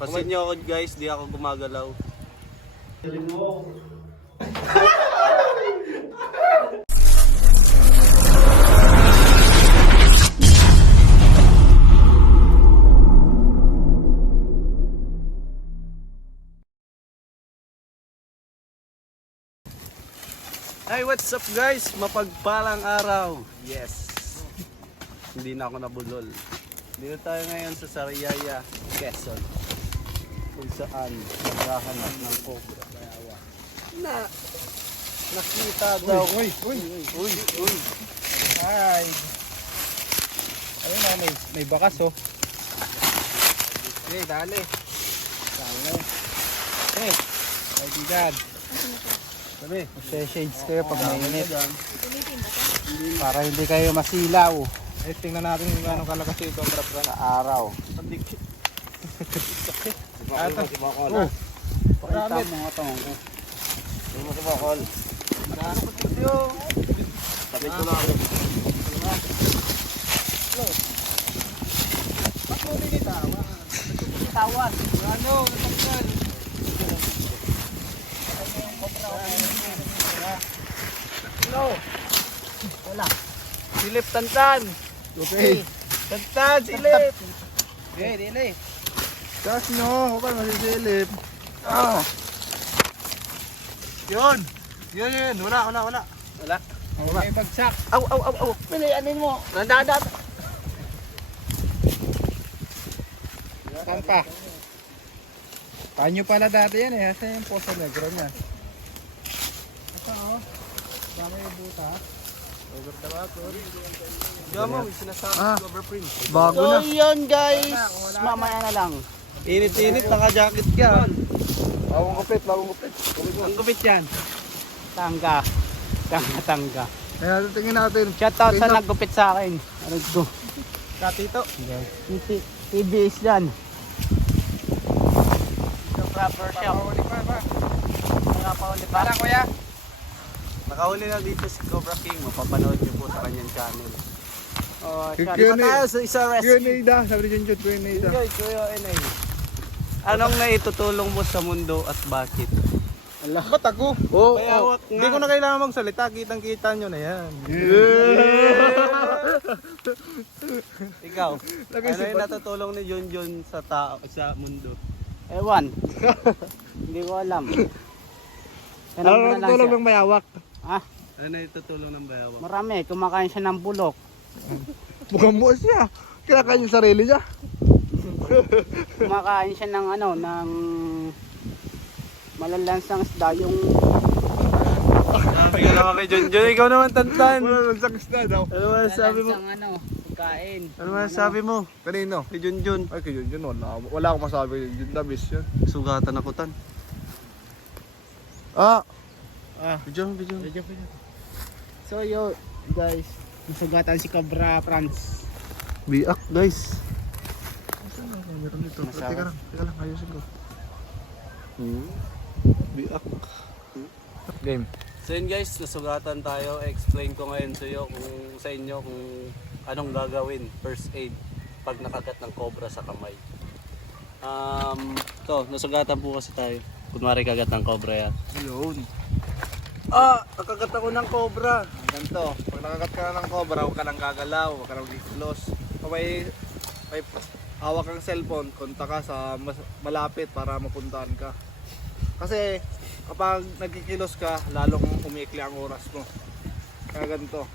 Pasin nyo ako guys, di ako gumagalaw. Hey, what's up guys? Mapagpalang araw. Yes. Hindi na ako nabulol. Dito tayo ngayon sa Sariaya, Quezon. Kung saan naghahanap ng cobra. Nakita daw. Uy. Hi. Ayun na, may bakas oh. Okay, dali. Okay, kaibigan. Sabi, Shades kayo pag mainit. Para hindi kayo masilaw. Eh, tingnan natin kung gano'ng kalakas ito sa araw. Ito. Oh. Pakita mo nga ito. Ano sa bakal? Tapit ko na ako. Ba't mo binitawan? Tawan. Ano? Natanggal. Hello. Wala. Silip Tantan. Okay. Tantan, silip. Okay, dili. Gas no, huwag masisilip. Yun. Wala. Okay, bagsak. Aw. Pilianin mo. Nandadat. Saan pa? Panyo pala dati yan eh. Saan yung Poso Negro niya? Ito o. Dami yung buta. Over the water. Gamo, may sinasabi overprint. Bago So yun guys, mamaya na lang. Init-init, naka-jacket ka. Bagong kupit. Ang gupit yan. Tangga. Kaya tingin natin. Shoutout sa naggupit sa akin. Ano ito? Katito. TBS yan. Ito proper shop. Nakapahuli pa. Para kuya. Nakahuli na dito si Cobra King. Mapapanood niyo po sa kanyang channel. Oh, Q&A. sorry pa tayo sa isa rescue. Q&A da. Sabi ni Junjun, Q&A da. Enjoy, Q&A. Anong naitutulong mo sa mundo at bakit? Ba't ako? Oh, bayawak Hindi ko na kailangan magsalita. Kitang-kita nyo na yan. Ikaw, ano yung natutulong ni Junjun sa tao, sa mundo? Ewan. Hindi ko alam. Ano natutulog ng bayawak? Ha? Ano na itutulong ng bayawak? Marami, kumakain siya ng bulok. Mukhang mo siya. Kinakain yung sarili niya. Kumakain siya ng ano, ng malalansang isda, yung Sabi ka naman kay Junjun, ikaw naman Tantan. Wala lang sakis na daw. Ano man sabi mo? malalansang ano, pagkain. Ano man sabi mo? Kanino? Kay Junjun. Ay, kay Junjun. Wala akong masabi. Junjun dabis yun. Sugatan ako tan. Video. So yo, guys, nasugatan si Cobra Franz. Biak guys. Meron dito. Masarap. Teka lang. Ayusin ko. Biak. Game. So yun guys, nasugatan tayo. Explain ko ngayon sa inyo kung anong gagawin, first aid pag nakagat ng cobra sa kamay. Nasugatan po kasi tayo. Kunwari kagat ng cobra yan. Yun. Nakagat ako ng cobra. Ganito. Pag nakagat ka na ng cobra, huwag ka nang gagalaw. Huwag ka nang giglos. Kung may hawak kang cellphone, konta ka sa malapit para mapuntahan ka. Kasi kapag nagkikilos ka, lalong umiikli ang oras mo. Kaya ganito.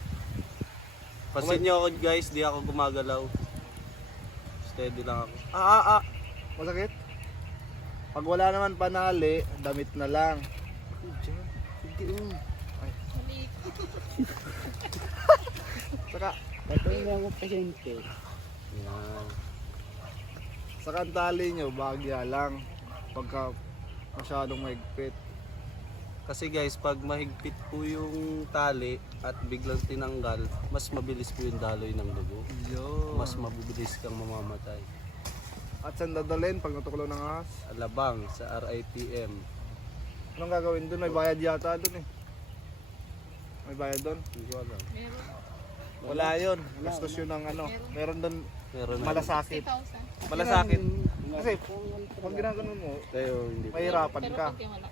Pasin nyo ako guys, di ako gumagalaw. Steady lang ako. Masakit? Pag wala naman panali, damit na lang. Ay. Saka, Patuloy ako pasyente. Yan. saka ang tali nyo, bagya lang. Pagka masyadong mahigpit. Kasi guys, pag mahigpit po yung tali at biglang tinanggal, mas mabilis po yung daloy ng dugo. Mas mabilis kang mamamatay. At saan dadalhin pag natuklaw ng ahas? Alabang sa RITM. Anong gagawin doon? May bayad yata doon eh. May bayad doon? Hindi ko alam. Wala yun. Gastos yun ng ano. Meron doon Meron na. malasakit. Malasakit. Kasi Pag ginaganon mo, Tayo hindi. mahirapan Pero ka. pag wala,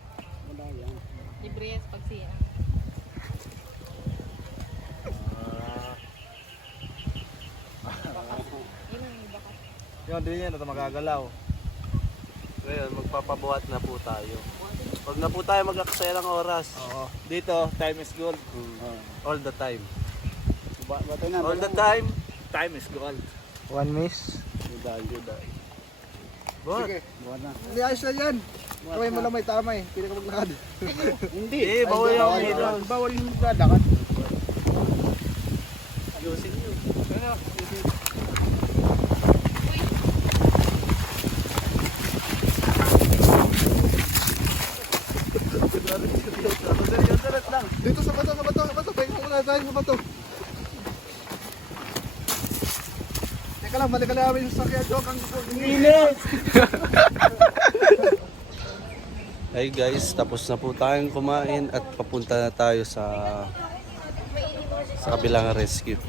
Wala yan. libre yan pag siya. Yun ang iba ka. Yun, din yan, ito magagalaw. Ngayon, magpapabuhat na po tayo. Huwag na po tayo mag-aksaya ng oras. Oo. Dito, time is gold. All the time. Bato na. All the time. Time is gold. One miss. Good. But, Sige. Buwan na. Hindi, ayos na yan. Kamay mo lang may tama eh. Pili ka maglakad. Hindi. Eh, bawal Ay, yung bawal. idol. Bawal yung maglalakad. ayusin nyo. Dito sa bato. Pahinga muna tayo sa bato. Teka lang, balik ka lang yung sasakyan. Joke, ang gusto. Hey guys, tapos na po tayong kumain at papunta na tayo sa kabilang rescue.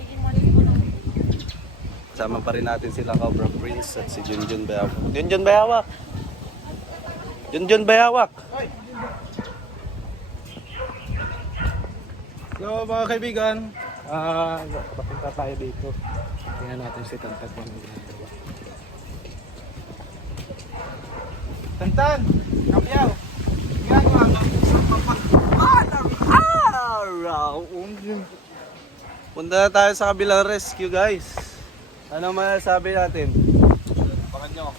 Sama pa rin natin sila Cobra Prince at si Junjun Bayawak. Junjun Bayawak! Junjun Bayawak! So mga kaibigan, papunta tayo dito. Tingnan natin si Tantan kung ano ginagawa. Tantan! Kapyaw! Ginagawa mo sa mapagpalang araw! Punta na tayo sa kabilang rescue guys. Ano masasabi natin? Pakan nyo.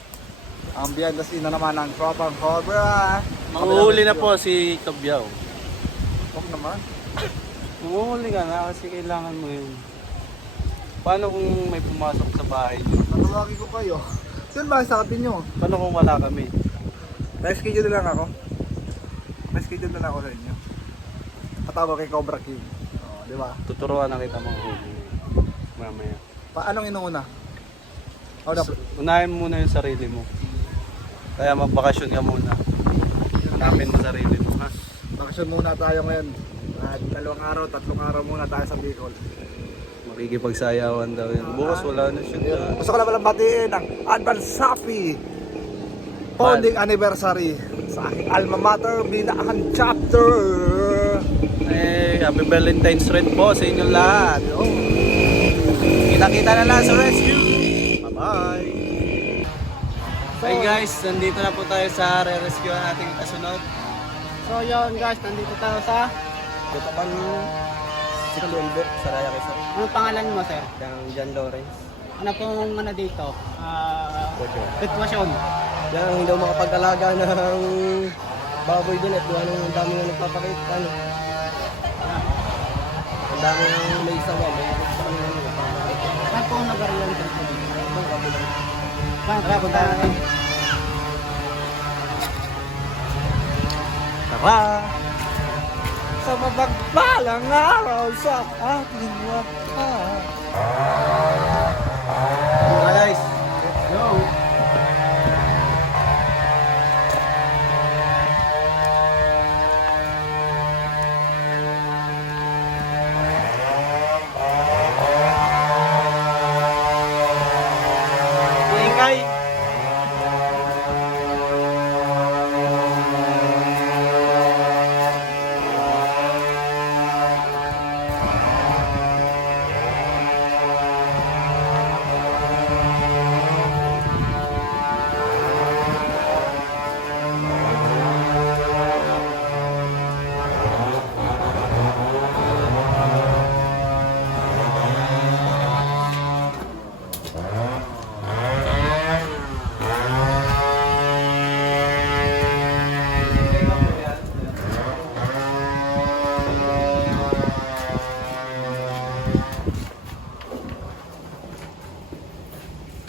Ang biyandas ina naman ng tropang Cobra. Manguhuli na po si Kabyaw. Huwag naman. Manguhuli ka na kasi kailangan mo yun. Paano kung may pumasok sa bahay nyo? Tatawagin ko kayo. Saan ba sa kapin nyo? Paano kung wala kami? May schedule lang ako. May schedule na lang ako sa inyo. Patawag kay Cobra King. Oh, di ba? Tuturuan na kita manghuli. Mamaya. Anong inuuna? Oh, dapat. Unahin mo muna yung sarili mo. Kaya magbakasyon ka muna. Hanapin mo sarili mo ha. Bakasyon muna tayo ngayon. At 2 araw, 3 araw muna tayo sa Bicol. Makikipagsayawan daw yun. Bukas wala na siya. Gusto ko na palang batiin ang advance happy founding anniversary sa aking alma mater, Binahan Chapter. Eh, happy Valentine's rin po sa inyong lahat. Oh. Kita-kita na lang sa rescue. Bye-bye. Hey guys, nandito na po tayo sa re-rescue nating kasunod. So yun guys, nandito tayo sa... Dutapan si Kalumbo, Saraya Quezon. Anong pangalan mo sir? Yang John Lawrence. Ano pong ano dito? Sitwasyon. Yan, hindi ako makapag-alaga ng baboy doon at ang dami nga nagpapakita. Ano? Ang dami nga may sawa, may parang Saan po nag-ariyan sir? Tara, punta natin. Tara! Sa mapagpalang araw sa ating lahat. Tara guys! Go! Ingay!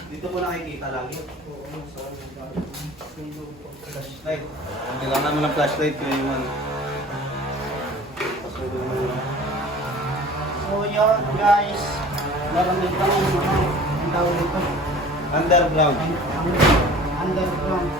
Dito mo nakikita lang yun. Flashlight. Kailangan mo ng flashlight kaya yung ano. So yun guys, meron dito ang tawag dito. Underground. Underground.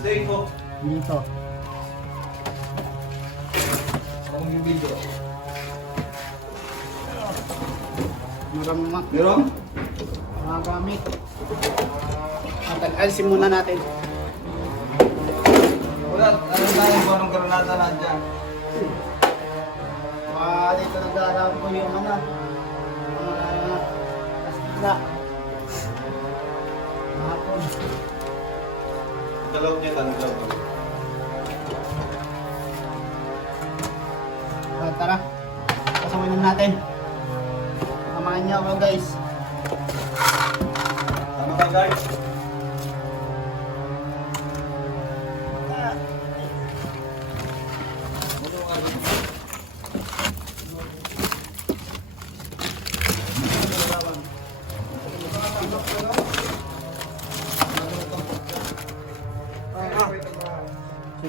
Stay ko. Dito. Meron? Mga gamit. Alisin muna natin. Wala, ano tayo kung anong granada na dyan? Dito naglalaro ko yung ano. Kastila. Hapon. Dalaw niya, dalaw. Tara. Pasawin na natin. Samahan niyo ako guys. Tama ka guys.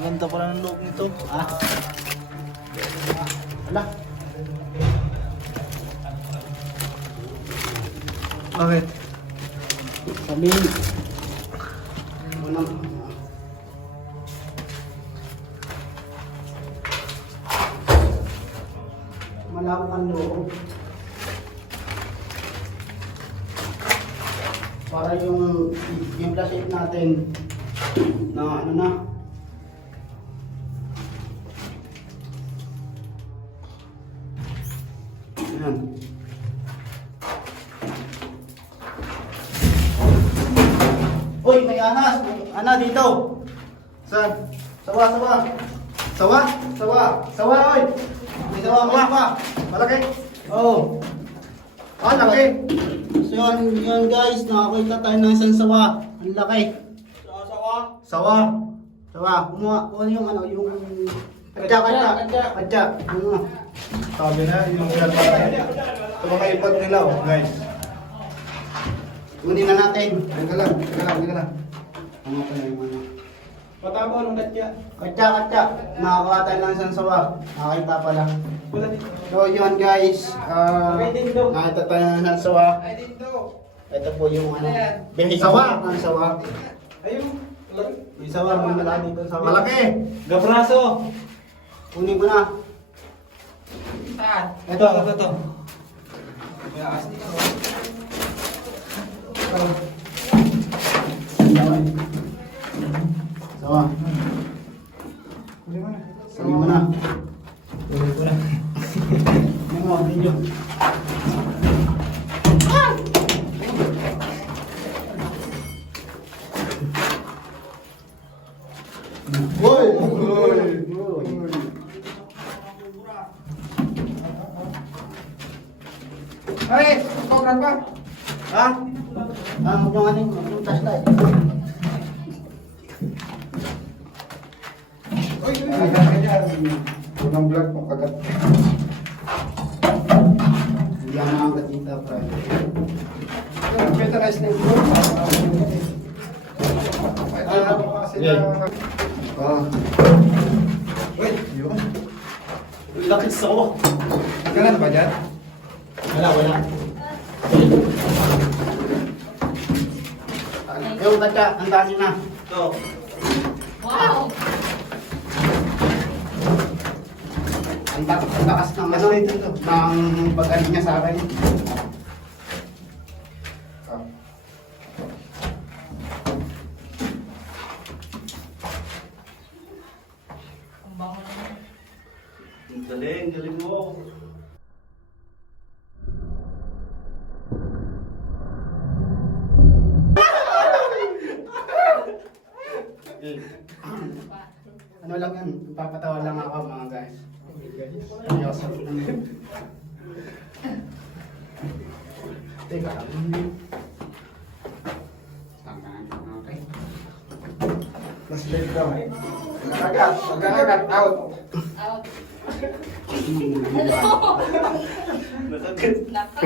Ganda pala ng loob nito. Ala. Bakit? Kami. Unang. Malawak ang loob. Para yung shape natin na ano na. Ayan. Uy, may ahas! May ana dito! Saan? Sawa, sawa! Sawa? Sawa! Sawa, oy! May sawa mo pa! Malaki? Oo! Oh, laki! So yun guys, nakakita tayo ng isang sawa. Ang laki! Sawa? Sawa! Sawa! Kumuha yung ano, yung... Kadya! Ano? Sabi na, yung pinagpapay. Ito mga ipot nila, oh, guys. Kunin na natin. Teka lang. Ano pa na yung ano? Patabo, anong katya? Katya! Nakakuha tayo ng isang sawa. Nakakita pala. Wala dito. So yun guys, nakita tayo ng isang sawa. Ay, dito. Ito po yung ano, Sawa! ng sawa. Ayun. Malaki. May sawa, may malaki dito sawa. Malaki! Gabraso. Kunin ko na. Saan? Ito. May aas dito. Sawa. Kunin mo na. Kunin mo, video. Hoy! Ay, program pa. Ha? Yung ano yung flashlight. Uy, Unang vlog mo kagat. Hindi ang mga katita pa. Better na snake ko. Wait, yun. Laki sawa. Nagkalan ba dyan? Wala. Yung katya, ang dami na. Ito. Wow! Ang lakas ng ano, ng pag-alis niya sa akin. Ang bango naman. Galing mo. Ano lang yan, papatawa lang ako mga guys. Seryoso. Teka lang. Okay. Mas late daw. Pagkagat, out. Out. Nasagit. Naka.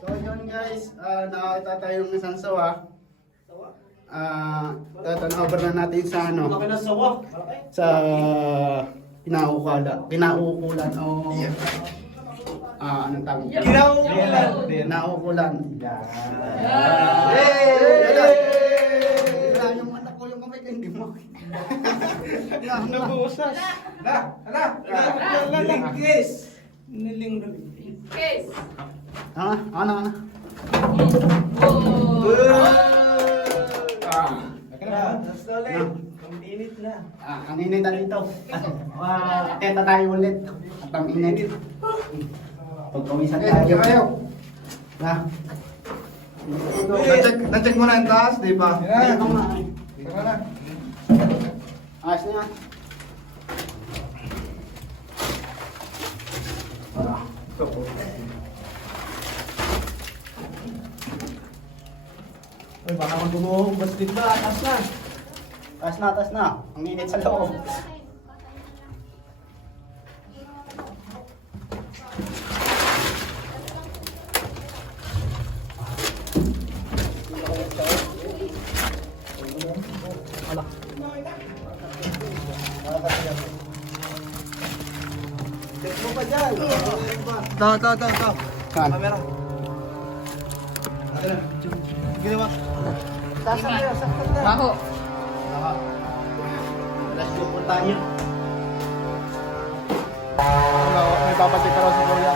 So yun guys, nakakita tayo ng isang sawa. Tatanabar na natin sa ano, Laki na sawa. sa pinaukulan o Anong tawag? Kinauukulan. Nauukulan. Wala yung anak ko yung kamay ko, hindi mo. Nabusas. Nilinggis. Case. Ano? Basta ulit. Ang init na. Ang init na dito. Teta tayo ulit. At ang init. Pagkawisan tayo. Na-check mo na yung taas, di ba? Dito nga. Dito ka na. Ayos na yan. Uy, baka magbubuhong. Basta dito ba? Atas na. Taas na. Ang init sa loob. Check mo pa dyan. Ito. Saan? Camera. Ginawa. Tasan na yun. Saktan na. Baho. Alas 2 punta niyo. May papacheck ka raw si Kuya.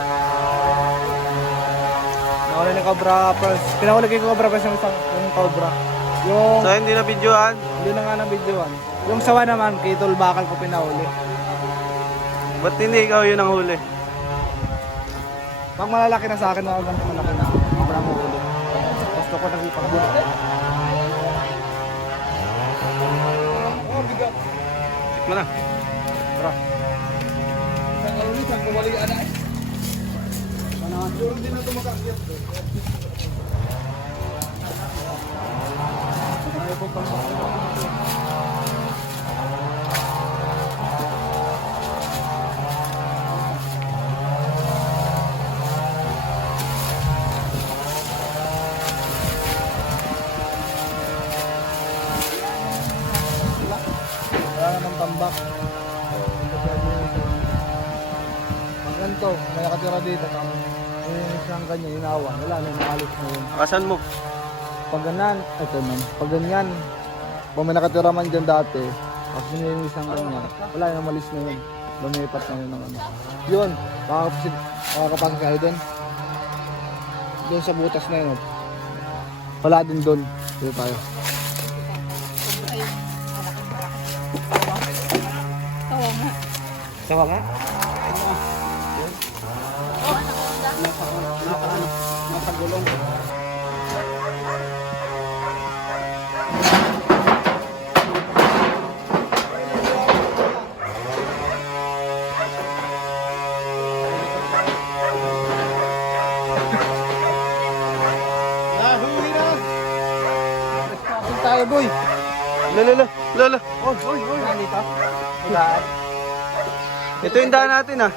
Nakawala ni Cobra Pearls. Pinahuli kay Cobra Pearls yung isang yung Cobra. Yung So, hindi na videoan. hindi na nga na videoan. Yung sawa naman, kay Tol Bakal ko pinahuli. Ba't hindi ikaw yun ang huli? Pag malalaki na sa akin, mga ganito malaki na. Wala mo huli. Gusto ko nagpapakabot. Oh, bigat. Check mo na. Tara. Isang ulit, isang kumali ka na eh. Siguro hindi na tumakakyat. Ayaw po pang wala namang tambak. Pag ganito, may nakatira dito, yung isang ganyan, inawan, wala na, nakalis na yun. Akasan mo. Pag ganan, ito man, pag ganyan, kung may nakatira man dyan dati, tapos yun yung isang ganyan, wala na, malis na yun. Lumipat na yun ng ano. Yun, makakapasok kayo dun. Doon sa butas na yun. Wala din doon. Dito tayo. Tawa nga. Sawa nga? Nasa gulong. Saan tayo, boy? Lala. Oy. Nalita. Wala. Ito yung daan natin ah.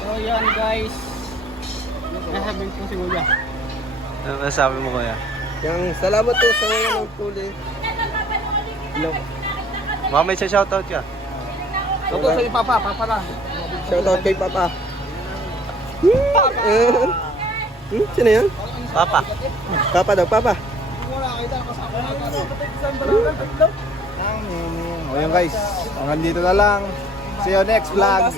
So yan guys. Nasabihin ko si Kuya. Ano nasabi mo kuya? Yung salamat po sa mga ng tuli. Baka may shoutout ka. Ito sa Papa, Papa lang. Shoutout kay Papa. Sino yan? Papa. Papa daw, Papa. O yun guys, hanggang dito na lang. See you next vlog.